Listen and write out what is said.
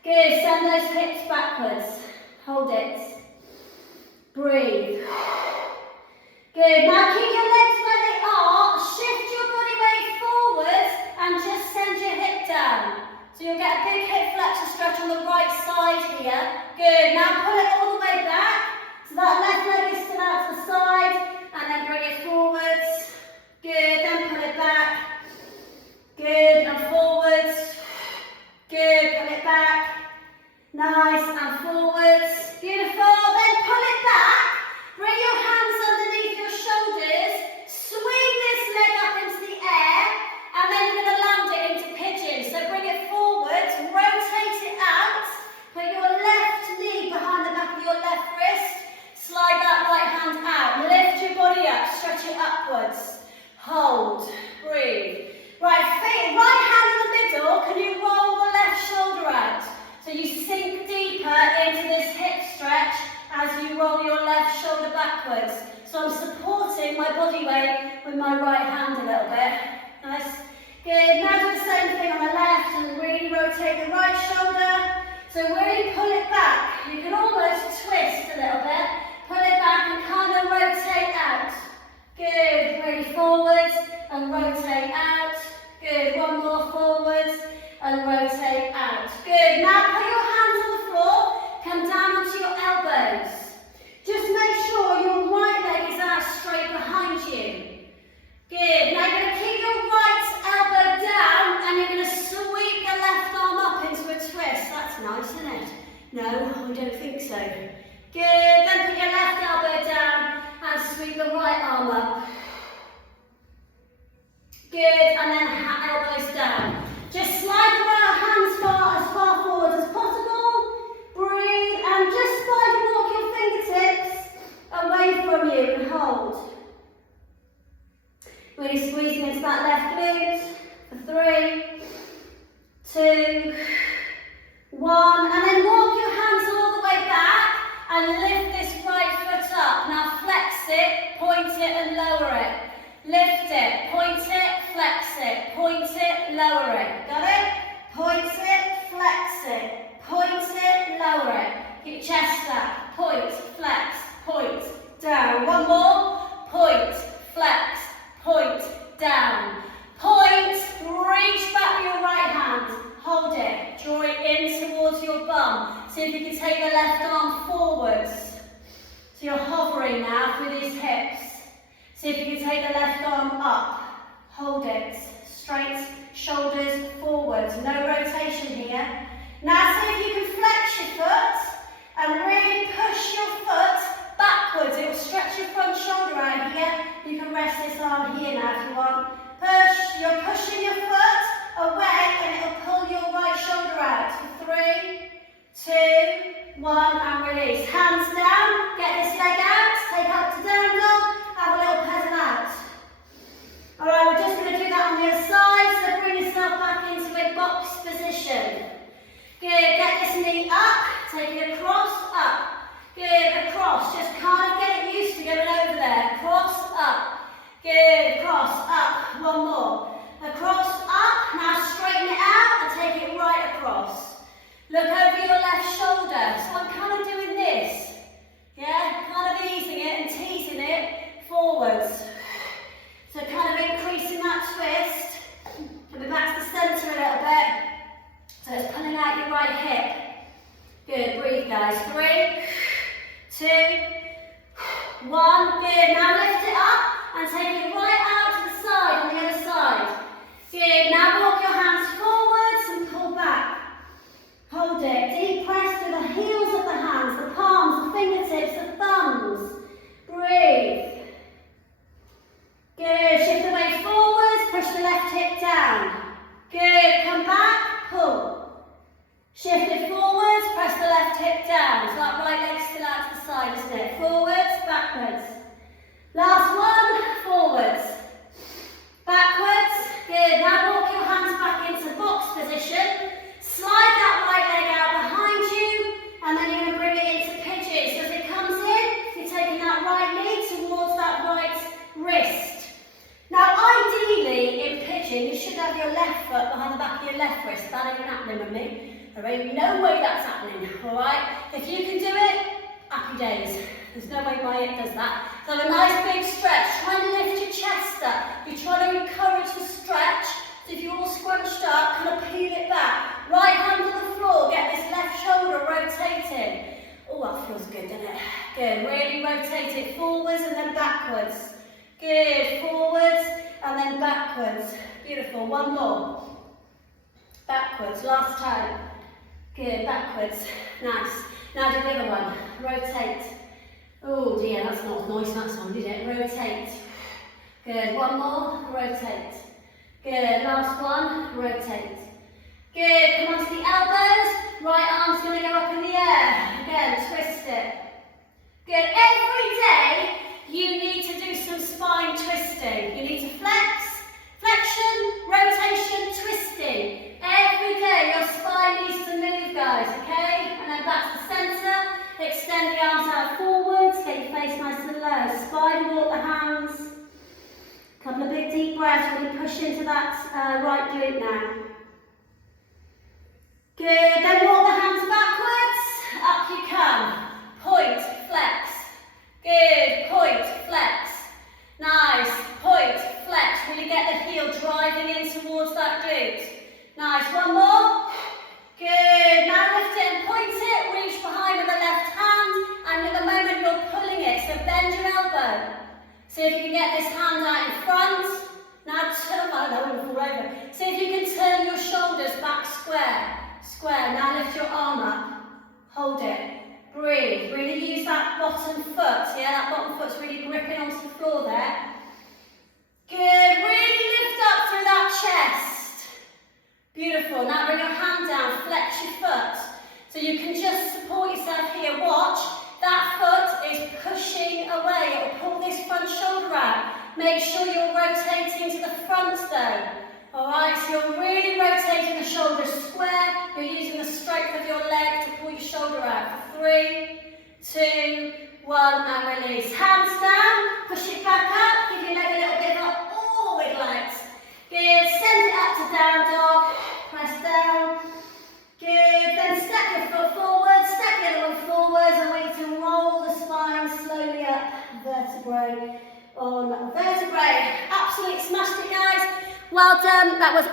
Good, send those hips backwards. Hold it. Breathe. Good, now keep your legs where they are. Shift your body weight forwards and just send your hip down. So you'll get a big hip flexor stretch on the right side here. Good, now pull it all the way back. So that left leg is still out to the side. And then bring it forwards. Good, then pull it back. Good, and forwards. Good, pull it back. Nice, and forwards. Beautiful, then pull it back. Bring your hands underneath your shoulders. Swing this leg up into the air. And then you're going to land it into pigeon. So bring it forwards, rotate it out. Put your left knee behind the back of your left wrist. Slide that right hand out. Lift your body up, stretch it upwards. Hold, breathe. Right hand in the middle. Can you roll the left shoulder out? So you sink deeper into this hip stretch as you roll your left shoulder backwards. So I'm supporting my body weight with my right hand a little bit. Nice. Good. Now do the same thing on the left and really rotate the right shoulder. So really pull it back. You can almost twist a little bit. Pull it back and kind of rotate out. Good. Really forwards and rotate out. Good. One more forwards and rotate out. Good. Now put your hands on the floor. Come down onto your elbows. Just make sure your right leg is out straight behind you. Good. Now you're going to keep your right elbow down and you're going to sweep the left arm up into a twist. That's nice, isn't it? No, I don't think so. Good. Then put your left elbow down and sweep the right arm up. Good. And then elbows down. Just slide your hands as far forward as possible. Breathe and just slide walk your fingertips away from you and hold. Really squeezing into that left glute for 3, 2, 1. And then walk your hands all the way back and lift this right foot up. Now flex it, point it and lower it. Lift it, point it, flex it, point it, lower it. Got it? Point it, flex it, point it, lower it. Keep your chest up. Point, flex, point, down. One more. Point, flex, point, down. Point, reach back with your right hand. Hold it. Draw it in towards your bum. See if you can take the left arm forwards. So you're hovering now through these hips. See if you can take the left arm up. Hold it. Straight shoulders forwards. No rotation here. Now see if you can flex your foot and really push your foot backwards. It will stretch your front shoulder out here. You can rest this arm here now if you want. Push. You're pushing your foot away and it will pull your right shoulder out. 3, 2, 1 and release. Hands down. Get this leg out. Take up to down dog. Have a little pedal out. Alright, we're just going to do that on the other side. So bring yourself back into a box position. Good. Get this knee up. Take it across, up. Good. Across. Just kind of get it used to going over there. Cross, up. Good. Across, up. One more. Across, up. Now straighten it out and take it right across. Look over your left shoulder. So I'm kind of doing this. Yeah? Kind of easing it and teasing it forwards. So kind of increasing that twist. Coming back to the centre a little bit. So it's pulling out your right hip. Good, breathe guys. 3, 2, 1. Good, now lift it up and take it right out to the side on the other side. Good, now walk your hands forwards and pull back. Hold it. Deep press to the heels of the hands, the palms, the fingertips, the thumbs. Breathe. Good. Shift the weight forwards. Push the left hip down. Good. Come back. Pull. Shift it forwards. Press the left hip down. So that right leg's still out to the side, isn't it? Forwards, backwards. Last one. Forwards. Backwards. Good. Now walk your hands back into box position. Slide that right leg out behind you, and then you're going to bring it into pigeon. So as it comes in, you're taking that right knee towards that right wrist. Now ideally in pigeon, you should have your left foot behind the back of your left wrist. That ain't happening with me. There ain't no way that's happening, all right? If you can do it, happy days. There's no way my it does that. So have a nice big stretch. Try and lift your chest up. You're trying to encourage the stretch. So if you're all scrunched up, kind of peel it back. Right hand on the floor. Get this left shoulder rotating. Oh, that feels good, doesn't it? Good. Really rotate it forwards and then backwards. Good. Forwards and then backwards. Beautiful. One more. Backwards. Last time. Good. Backwards. Nice. Now do the other one. Rotate. Oh dear, that's not nice that song, did it? Rotate. Good. One more. Rotate. Good. Last one. Rotate. Good. Come onto the elbows. Right arm's going to go up in the air. Again, twist it. Good. Every day you need to do some spine twisting. You need to flex, flexion, rotation, twisting. Every day your spine needs to move, guys, okay? And then back to the centre. Extend the arms out forwards. Get your face nice and low. Spider walk the hands. Couple of big deep breaths. Really push into that right glute now. Good. Then walk the hands backwards. Up you come. Point, flex. Good. Point, flex. Nice. Point, flex. Really get the heel driving in towards that glute. Nice. One more. Good. Now lift it and point it. Reach behind with the left hand. And at the moment you're pulling it. So bend your elbow. See if you can get this hand out in front. Now turn, I won't fall over. See if you can turn your shoulders back square. Square. Now lift your arm up. Hold it. Breathe. Really use that bottom foot. Yeah, that bottom foot's really gripping onto the floor there. Good. Really lift up through that chest. Beautiful. Now bring your hand down. Flex your foot. So you can just support yourself here. Watch. That foot is pushing away. It will pull this front shoulder out. Make sure you're rotating to the front though. Alright, so you're really rotating the shoulders square. You're using the strength of your leg to pull your shoulder out. 3, 2, 1, and release. Hands down, push it back up. Give your leg a little bit of a forward legs. Good, send it up to down dog. Press down. Good, then step your foot forward, step the other one forwards. I want you to roll the spine slowly up. Vertebrae on vertebrae. Absolutely smashed it, guys. Well done. That was